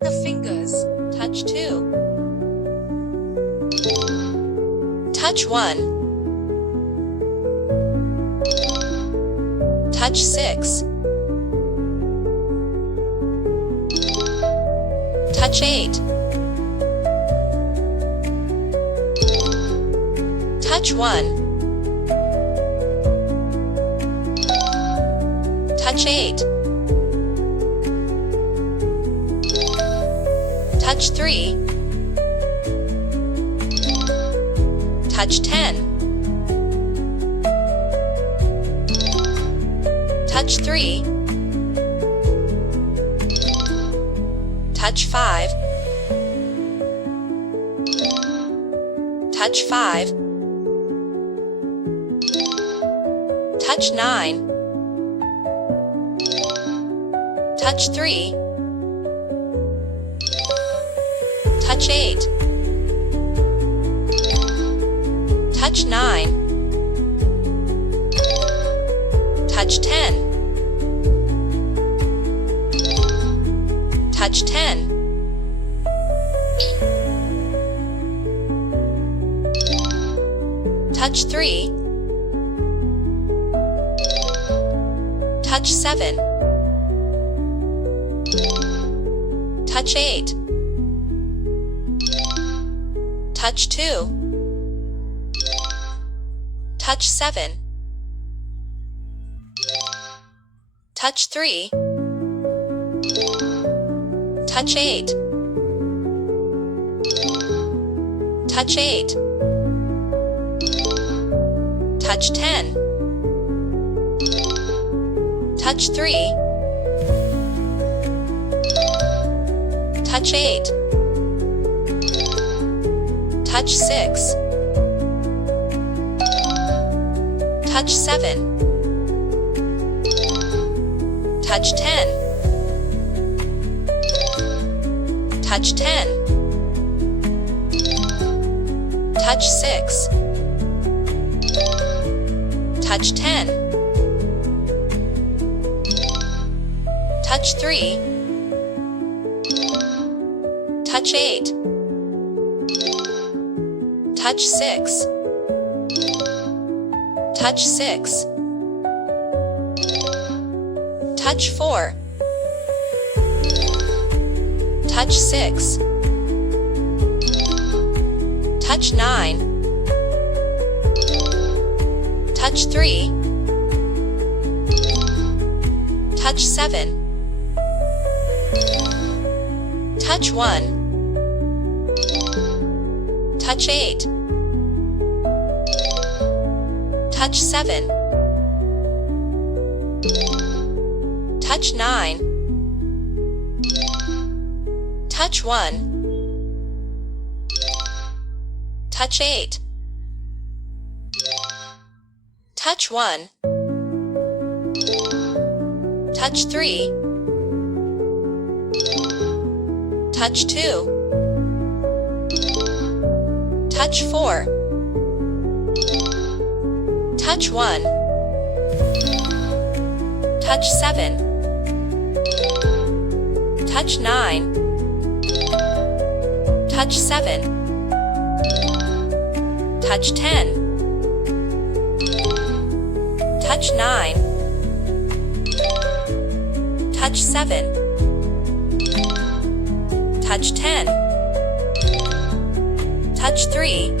Count the fingers. Touch 2. Touch 1. Touch 6. Touch 8. Touch 1. Touch 8. Touch 3. Touch 10. Touch 3. Touch 5. Touch 5. Touch 9. Touch 3. Touch 8. Touch 9. Touch 10. Touch 10. Touch 3. Touch 7. Touch 8. Touch 2. Touch 7. Touch 3. Touch 8. Touch 8. Touch 10. Touch 3. Touch 8. Touch 6. Touch 7. Touch 10. Touch 10. Touch 6. Touch 10. Touch 3. Touch 8. Touch 6. Touch 6. Touch 4. Touch 6. Touch 9. Touch 3. Touch 7. Touch 1. Touch 8. Touch 7. Touch 9. Touch 1. Touch 8. Touch 1. Touch 3. Touch 2. Touch 4. Touch 1. Touch 7. Touch 9. Touch 7. Touch 10. Touch 9. Touch 7. Touch 10. Touch 3.